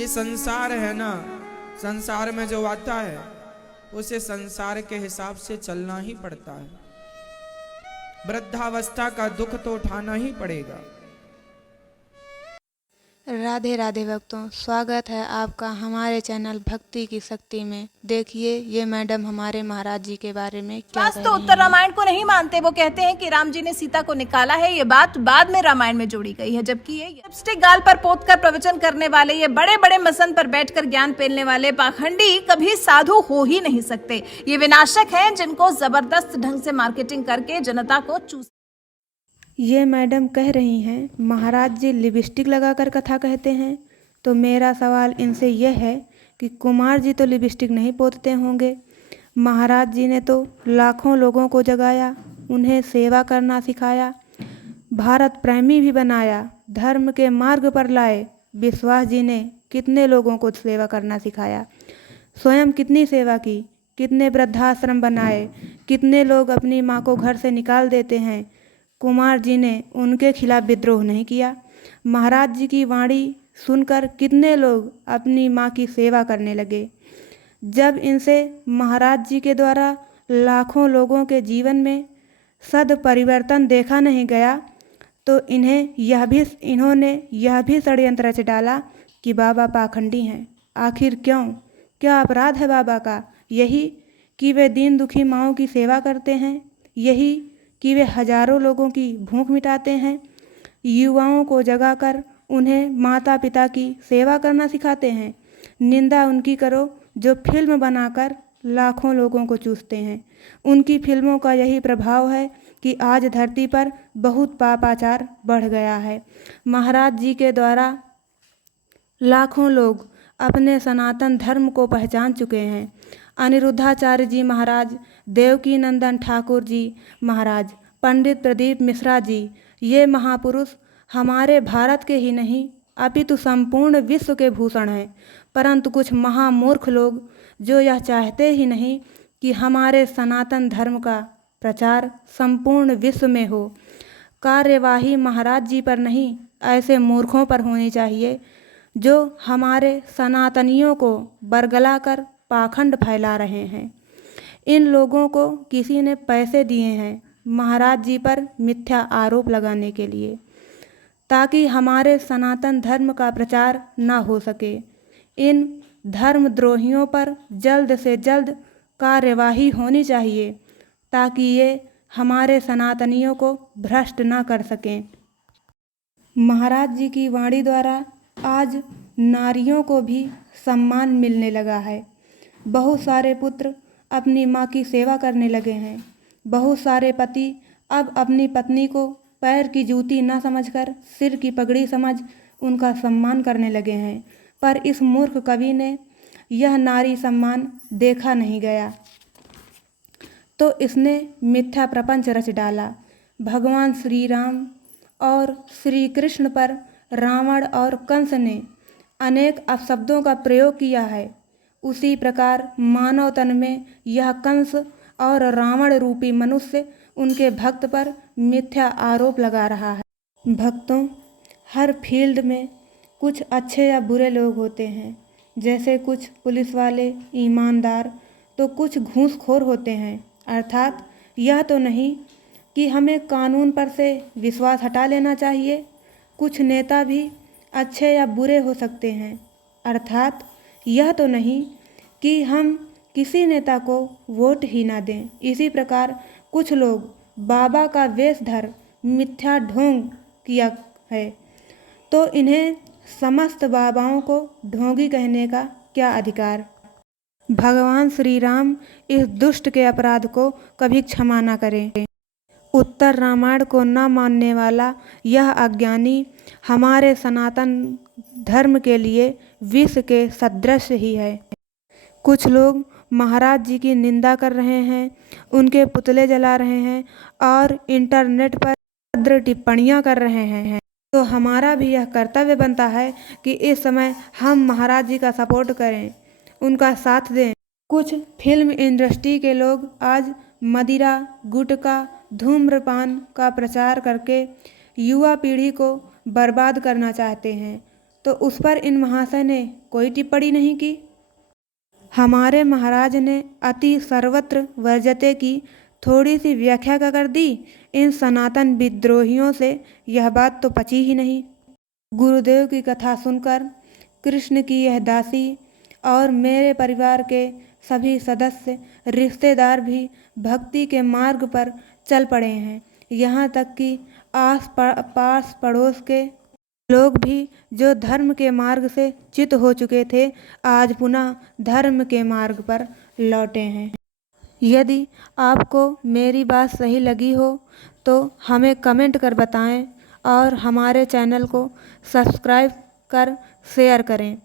ये संसार है ना, संसार में जो आता है उसे संसार के हिसाब से चलना ही पड़ता है। वृद्धावस्था का दुख तो उठाना ही पड़ेगा। राधे राधे भक्तों, स्वागत है आपका हमारे चैनल भक्ति की शक्ति में। देखिए ये मैडम हमारे महाराज जी के बारे में क्या व्यास कह तो रही उत्तर हैं। रामायण को नहीं मानते। वो कहते हैं कि राम जी ने सीता को निकाला है। ये बात बाद में रामायण में जोड़ी गई है, जबकि ये लिपस्टिक गाल पर पोत कर प्रवचन करने वाले, ये बड़े बड़े मसन पर बैठकर ज्ञान पेलने वाले पाखंडी कभी साधु हो ही नहीं सकते। ये विनाशक हैं जिनको जबरदस्त ढंग से मार्केटिंग करके जनता को चूस। ये मैडम कह रही हैं महाराज जी लिपस्टिक लगाकर कथा कहते हैं। तो मेरा सवाल इनसे यह है कि कुमार जी तो लिपस्टिक नहीं पोतते होंगे। महाराज जी ने तो लाखों लोगों को जगाया, उन्हें सेवा करना सिखाया, भारत प्रेमी भी बनाया, धर्म के मार्ग पर लाए। विश्वास जी ने कितने लोगों को सेवा करना सिखाया, स्वयं कितनी सेवा की, कितने वृद्धाश्रम बनाए, कितने लोग अपनी माँ को घर से निकाल देते हैं। कुमार जी ने उनके खिलाफ विद्रोह नहीं किया। महाराज जी की वाणी सुनकर कितने लोग अपनी माँ की सेवा करने लगे। जब इनसे महाराज जी के द्वारा लाखों लोगों के जीवन में सद परिवर्तन देखा नहीं गया तो इन्होंने यह भी षड्यंत्र रच डाला कि बाबा पाखंडी हैं। आखिर क्यों? क्या अपराध है बाबा का? यही कि वे दीन दुखी माँओं की सेवा करते हैं, यही कि वे हजारों लोगों की भूख मिटाते हैं, युवाओं को जगाकर उन्हें माता पिता की सेवा करना सिखाते हैं। निंदा उनकी करो जो फिल्म बनाकर लाखों लोगों को चूसते हैं। उनकी फिल्मों का यही प्रभाव है कि आज धरती पर बहुत पापाचार बढ़ गया है। महाराज जी के द्वारा लाखों लोग अपने सनातन धर्म को पहचान चुके हैं। अनिरुद्धाचार्य जी महाराज, देवकी नंदन ठाकुर जी महाराज, पंडित प्रदीप मिश्रा जी, ये महापुरुष हमारे भारत के ही नहीं अपितु संपूर्ण विश्व के भूषण हैं। परंतु कुछ महामूर्ख लोग जो यह चाहते ही नहीं कि हमारे सनातन धर्म का प्रचार संपूर्ण विश्व में हो। कार्यवाही महाराज जी पर नहीं, ऐसे मूर्खों पर होनी चाहिए जो हमारे सनातनियों को बरगलाकर पाखंड फैला रहे हैं। इन लोगों को किसी ने पैसे दिए हैं महाराज जी पर मिथ्या आरोप लगाने के लिए, ताकि हमारे सनातन धर्म का प्रचार न हो सके। इन धर्मद्रोहियों पर जल्द से जल्द कार्यवाही होनी चाहिए ताकि ये हमारे सनातनियों को भ्रष्ट न कर सकें। महाराज जी की वाणी द्वारा आज नारियों को भी सम्मान मिलने लगा है। बहुत सारे पुत्र अपनी माँ की सेवा करने लगे हैं। बहुत सारे पति अब अपनी पत्नी को पैर की जूती न समझकर सिर की पगड़ी समझ उनका सम्मान करने लगे हैं। पर इस मूर्ख कवि ने यह नारी सम्मान देखा नहीं गया तो इसने मिथ्या प्रपंच रच डाला। भगवान श्री राम और श्री कृष्ण पर रावण और कंस ने अनेक अपशब्दों का प्रयोग किया है। उसी प्रकार मानव तन में यह कंस और रावण रूपी मनुष्य उनके भक्त पर मिथ्या आरोप लगा रहा है। भक्तों, हर फील्ड में कुछ अच्छे या बुरे लोग होते हैं। जैसे कुछ पुलिस वाले ईमानदार तो कुछ घूसखोर होते हैं। अर्थात यह तो नहीं कि हमें कानून पर से विश्वास हटा लेना चाहिए। कुछ नेता भी अच्छे या बुरे हो सकते हैं। अर्थात यह तो नहीं कि हम किसी नेता को वोट ही ना दें। इसी प्रकार कुछ लोग बाबा का वेश धर मिथ्या ढोंग किया है तो इन्हें समस्त बाबाओं को ढोंगी कहने का क्या अधिकार। भगवान श्री राम इस दुष्ट के अपराध को कभी क्षमा न करें। उत्तर रामायण को न मानने वाला यह अज्ञानी हमारे सनातन धर्म के लिए विष के सदृश ही है। कुछ लोग महाराज जी की निंदा कर रहे हैं, उनके पुतले जला रहे हैं और इंटरनेट पर भद्र टिप्पणियां कर रहे हैं। तो हमारा भी यह कर्तव्य बनता है कि इस समय हम महाराज जी का सपोर्ट करें, उनका साथ दें। कुछ फिल्म इंडस्ट्री के लोग आज मदिरा, गुटखा, धूम्रपान का प्रचार करके युवा पीढ़ी को बर्बाद करना चाहते हैं। तो उस पर इन महाशय ने कोई टिप्पणी नहीं की। हमारे महाराज ने अति सर्वत्र वर्जते की थोड़ी सी व्याख्या कर दी। इन सनातन विद्रोहियों से यह बात तो पची ही नहीं। गुरुदेव की कथा सुनकर कृष्ण की यह दासी और मेरे परिवार के सभी सदस्य रिश्तेदार भी भक्ति के मार्ग पर चल पड़े हैं। यहाँ तक कि पास पड़ोस के लोग भी जो धर्म के मार्ग से च्युत हो चुके थे, आज पुनः धर्म के मार्ग पर लौटे हैं। यदि आपको मेरी बात सही लगी हो तो हमें कमेंट कर बताएं और हमारे चैनल को सब्सक्राइब कर शेयर करें,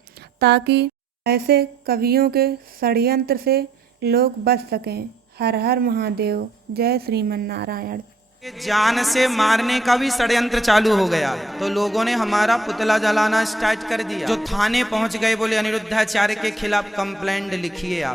ताकि ऐसे कवियों के षड्यंत्र से लोग बच सकें। हर हर महादेव, जय श्रीमन नारायण। जान से मारने का भी षड्यंत्र चालू हो गया, तो लोगों ने हमारा पुतला जलाना स्टार्ट कर दिया। जो थाने पहुंच गए, बोले अनिरुद्धाचार्य के खिलाफ कंप्लेंट लिखिए आप।